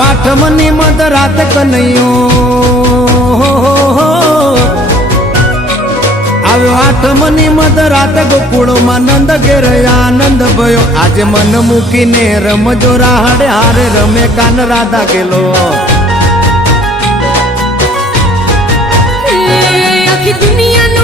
આવ્યો આઠમની મધ રાત કનૈયો, આવ્યો આઠમની મધ રાત ગોકુળમાં નંદ ઘેર આનંદ ભયો, આજે મન મૂકીને રમજો રાહડે હારે રમે કાન રાધા ગેલો। આખી દુનિયા